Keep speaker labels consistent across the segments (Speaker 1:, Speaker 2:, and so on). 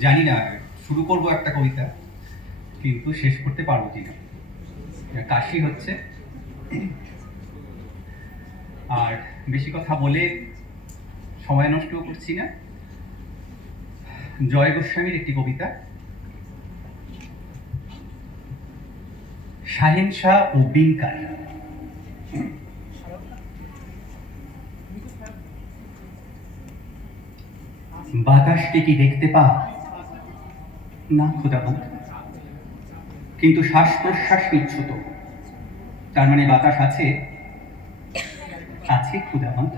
Speaker 1: জানি না, শুরু করব একটা কবিতা, কিন্তু শেষ করতে পারব কিনা কাশি হচ্ছে। আর বেশি কথা বলে সময় নষ্ট করছি না। জয় গোস্বামীর একটি কবিতা। শাহেনশাহ ও বিনকার বাতাসকে কি দেখতে পা না খোদাবন্ত কিন্তু শ্বাস প্রশ্বাস নিচ্ছ তো তার মানে বাতাস আছে? আছে ক্ষুদাবন্ত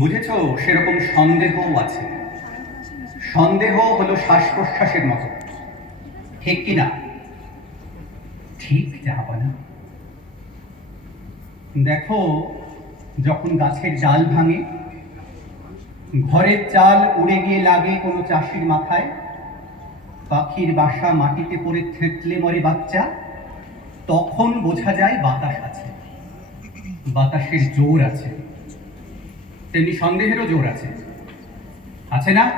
Speaker 1: বুঝেছ, সেরকম সন্দেহও আছে। সন্দেহ হলো শ্বাস প্রশ্বাসের মতো। ঠিক কিনা ঠিক জাহাপানা দেখো, যখন গাছের ডাল ভাঙে ঘরের চাল উড়ে গিয়ে লাগে কোনো চাষির মাথায়। পাখির বাসা মাটিতে পড়ে থেঁতলে মরে বাচ্চা। তখন বোঝা যায় বাতাস আছে। বাতাসের জোর আছে। তেমনি সন্দেহেরও জোর আছে। আছে না?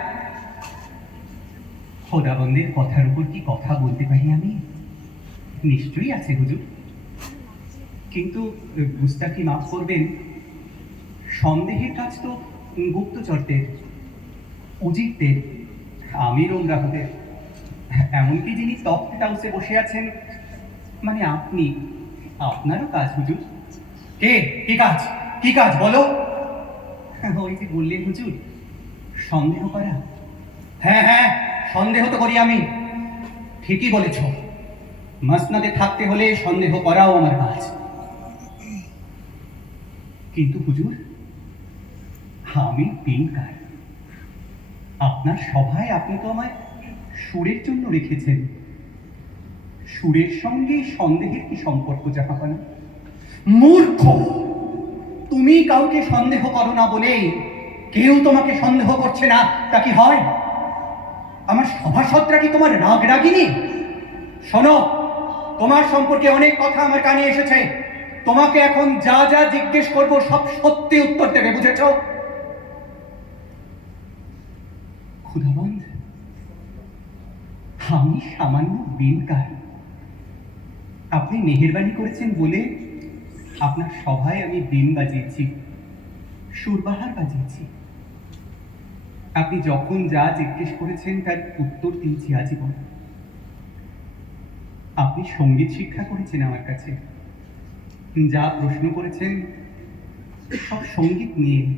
Speaker 1: খোদাবন্দের কথার উপর কি কথা বলতে পারি আমি? নিশ্চয়ই আছে হুজুর। কিন্তু গুস্তাকি মাফ করবেন? সন্দেহের কাজ তো গুপ্তচরদের অজিতদের আমির রাহুদের এমনকি যিনি তপ্ত হাউসে বসে আছেন মানে আপনি, আপনারও কাজ হুজুর। কে? কি কাজ? কি কাজ? বলো। ওই যে বললেন হুজুর, সন্দেহ করা। হ্যাঁ হ্যাঁ সন্দেহ তো করি আমি। ঠিকই বলেছ। মাসনাদে থাকতে হলে সন্দেহ করাও আমার কাজ। কিন্তু হুজুর আমি পিনকার আপনার সভায় আপনি তো আমায় সুরের জন্য রেখেছেন। সুরের সঙ্গে সন্দেহের কি সম্পর্ক জাহাপানা মূর্খ! তুমি কাউকে সন্দেহ করো না বলে কেউ তোমাকে সন্দেহ করছে না, তা কি হয়? আমার সভাসদরা কি তোমার রাগ রাগিনি শোনো, তোমার সম্পর্কে অনেক কথা আমার কানে এসেছে। তোমাকে এখন যা যা জিজ্ঞেস করব সব সত্যি উত্তর দেবে, বুঝেছ? আমি সামান্য বিনকার আপনি মেহেরবানি করেছেন বলে আপনার সভায় আমি বিন বাজিয়েছি, সুরবাহার বাজিয়েছি। আপনি যখন যা জিজ্ঞেস করেছেন তার উত্তর দিয়েছি আজীবন। আপনি সংগীত শিক্ষা করেছেন আমার কাছে। যা প্রশ্ন করেছেন সব সংগীত নিয়ে,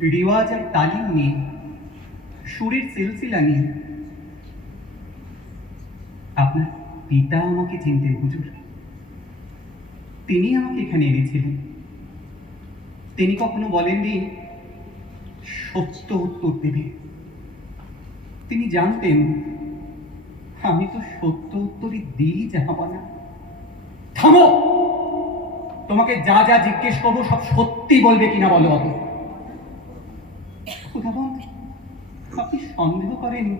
Speaker 1: রিওয়াজ আর তালিম নিয়ে, সুরের সিলসিলা নিয়ে আপনার পিতা আমাকে চিনতেন, হুজুর। তিনি আমাকে এখানে এনেছিলেন। তিনি কখনো বলেননি, সত্য উত্তর দেবে। তিনি জানতেন, আমি তো সত্য উত্তরই দিই জাহাপানা থামো! তোমাকে যা যা জিজ্ঞেস করব, সব সত্যি বলবে কিনা বলো আপনি সন্দেহ করেন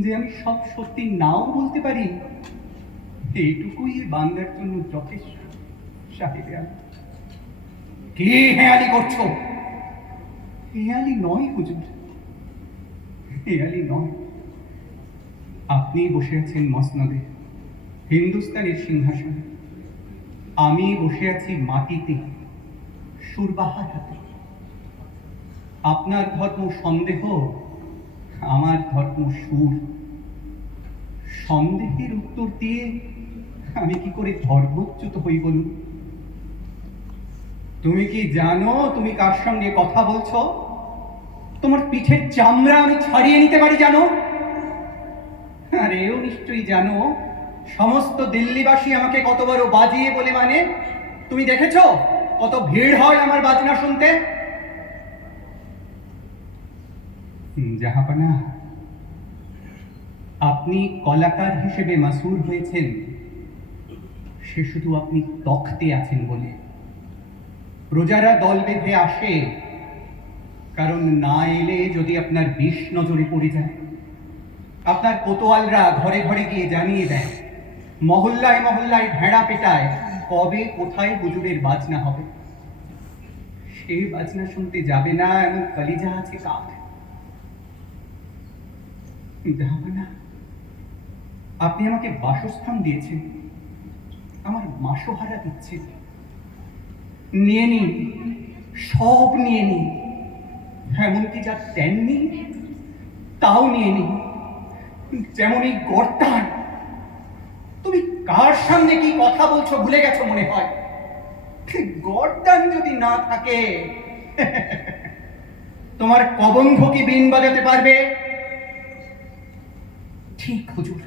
Speaker 1: যে আমি সব সত্যি নাও বলতে পারি এইটুকুই বান্দার জন্য যথেষ্ট, সাহেবে আলী। কে হেয়ালি করছ? হেয়ালি নয় হুজুর। হেয়ালি নয়। আপনি বসে আছেন মসনদে, হিন্দুস্তানের সিংহাসনে। আমি বসে আছি মাটিতে, সুরবাহার হাতে। আপনার ধর্ম সন্দেহ আমার ধর্ম সুর। সন্দেহের উত্তর দিয়ে আমি কি করে ধর্মচ্যুত হই বলুন? তুমি কি জানো তুমি কার সঙ্গে কথা বলছো? তোমার পিঠের চামড়া আমি ছাড়িয়ে নিতে পারি জানো? আর এও নিশ্চয়ই জানো, সমস্ত দিল্লিবাসী আমাকে কত বড় বাজিয়ে বলে মানে? তুমি দেখেছ কত ভিড় হয় আমার বাজনা শুনতে? জাহাপানা। আপনি কলাকার হিসেবে মাসুর হয়েছেন। সে শুধু আপনি তখতে আছেন বলে। প্রজারা দল বেঁধে আসে। কারণ না এলে যদি আপনার বিষ নজরে পড়ে যায়। আপনার কোতোয়ালরা ঘরে ঘরে গিয়ে জানিয়ে দেয়, মহল্লায় মহল্লায় ভেড়া পেটায়, কবে, কোথায় হুজুরের বাজনা হবে? সেই বাজনা শুনতে যাবে না, এমন কলিজা আছে কাঠ জাহাপানা আপনি আমাকে বাসস্থান দিয়েছেন। আমার মাসোহারা দিচ্ছে। নিয়ে নিন। সব নিয়ে নিন। এমনকি যা দেননি, তাও নিয়ে নিন। যেমন এই গর্তান। তুমি কার সামনে কি কথা বলছো ভুলে গেছো মনে হয়? গর্দান যদি না থাকে, তোমার কবন্ধ কি বিন বাজাতে পারবে? ঠিক হুজুর।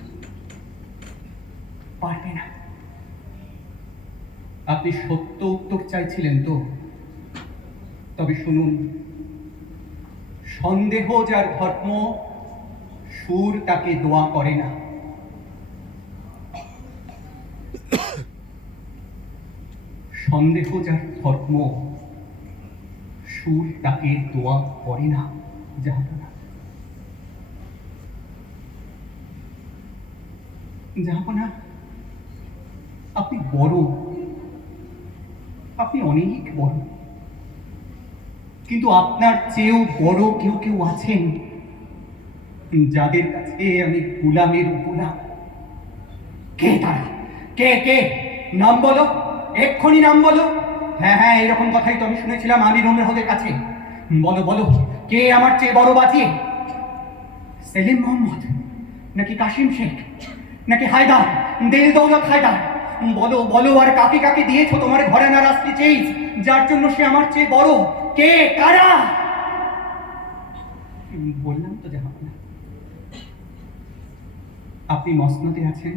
Speaker 1: পারবে না। আপনি সত্য উত্তর চাইছিলেন তো? তবে শুনুন, সন্দেহ যার ধর্ম, সুর তাকে দোয়া করে না। সন্দেহ যার ধর্ম, সুর তাকে দোয়া করে না। জাহাপনা জাহাপনা আপনি বড়, আপনি অনেক বড়। কিন্তু আপনার চেয়েও বড় কেউ কেউ আছেন। যাদের কাছে আমি গুলামের গোলাম। কে তারা? কে কে? নাম বলো। এক্ষুনি নাম বলো। হ্যাঁ হ্যাঁ এরকম কথাই তো আমি শুনেছিলাম আমির ওমরাহদের কাছে। বলো বলো, কে আমার চেয়ে বড় বাজিয়ে সেলিম মোহাম্মদ নাকি কাশিম শেখ? নাকি হায়দার? দিল দৌলত হায়দার। বলো বলো আর কাকে কাকে দিয়েছ তোমার ঘরে না রাস্তি চেয়ে? যার জন্য সে আমার চেয়ে বড়? কে? কারা? বললাম তো জাহাপনা আপনি মসনদে আছেন?